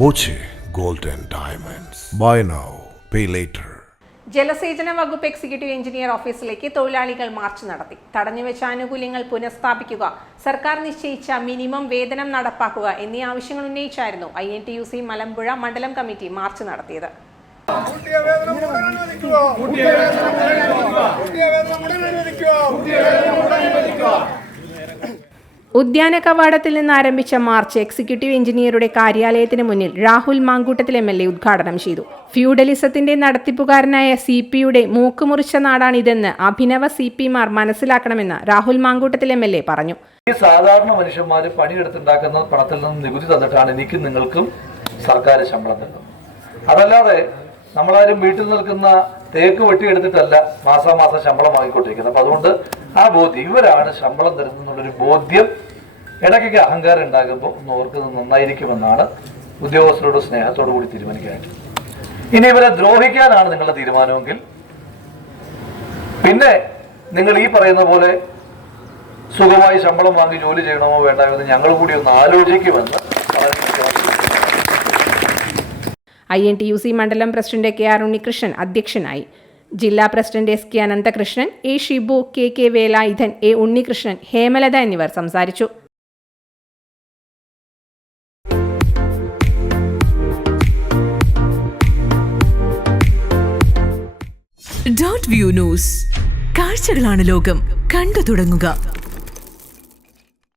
Boche Gold and Diamonds. Buy now, pay later. ജലസേചന വകുപ്പ് executive engineer ഓഫീസിലേക്ക് തൊഴിലാളികൾ മാർച്ച് നടത്തി. തടഞ്ഞുവെച്ച ആനുകൂല്യങ്ങൾ പുനഃസ്ഥാപിക്കുക, സർക്കാർ നിശ്ചയിച്ച മിനിമം വേതനം നടപ്പാക്കുക എന്നീ ആവശ്യങ്ങൾ ഉന്നയിച്ചായിരുന്നു INTUC മലമ്പുഴ മണ്ഡലം കമ്മിറ്റി മാർച്ച് നടത്തിയത്. ഉദ്യാന കവാടത്തിൽ നിന്ന് ആരംഭിച്ച മാർച്ച് എക്സിക്യൂട്ടീവ് എഞ്ചിനീയറുടെ കാര്യാലയത്തിന് മുന്നിൽ രാഹുൽ മാങ്കൂട്ടത്തിൽ MLA ഉദ്ഘാടനം ചെയ്തു. ഫ്യൂഡലിസത്തിന്റെ നടത്തിപ്പുകാരനായ CPയുടെ മൂക്കുമുറിച്ച നാടാണിതെന്ന് അഭിനവ CPമാർ മനസ്സിലാക്കണമെന്ന് രാഹുൽ മാങ്കൂട്ടത്തിൽ MLA പറഞ്ഞു. ഈ സാധാരണ മനുഷ്യന്മാർ പണിയെടുത്തുണ്ടാക്കുന്ന പണത്തിൽ നിന്ന് നികുതി തന്നിട്ടാണ് എനിക്കും നിങ്ങൾക്കും സർക്കാർ ശമ്പളം തരുന്നത്. അതല്ലാതെ നമ്മളാരും വീട്ടിൽ നിൽക്കുന്ന തേക്ക് വെട്ടിയെടുത്തിട്ടല്ല മാസാമാസം ശമ്പളം വാങ്ങിക്കൊണ്ടിരിക്കുന്നത്. അപ്പൊ അതുകൊണ്ട് ആ ബോധ്യം, ഇവരാണ് ശമ്പളം തരുന്നതെന്നുള്ളൊരു ബോധ്യം ഇടയ്ക്കൊക്കെ അഹങ്കാരം ഉണ്ടാകുമ്പോൾ ഒന്ന് ഓർക്കുന്നത് നന്നായിരിക്കുമെന്നാണ് ഉദ്യോഗസ്ഥരോട് സ്നേഹത്തോടു കൂടി തീരുമാനിക്കാനായിട്ട്. ഇനി ഇവരെ ദ്രോഹിക്കാനാണ് നിങ്ങളുടെ തീരുമാനമെങ്കിൽ പിന്നെ നിങ്ങൾ ഈ പറയുന്ന പോലെ സുഖമായി ശമ്പളം വാങ്ങി ജോലി ചെയ്യണമോ വേണ്ടായോ എന്ന് ഞങ്ങൾ കൂടി ഒന്ന് ആലോചിക്കുമെന്ന് INTUC മണ്ഡലം പ്രസിഡന്റ് KR ഉണ്ണികൃഷ്ണൻ അധ്യക്ഷനായി. ജില്ലാ president SK Ananthakrishnan, A Shibu, KK Velayudhan, A Unnikrishnan, Hemalatha എന്നിവർ സംസാരിച്ചു. .view ന്യൂസ്, കാഴ്ചകളാണ് ലോകം, കണ്ടു തുടങ്ങുക.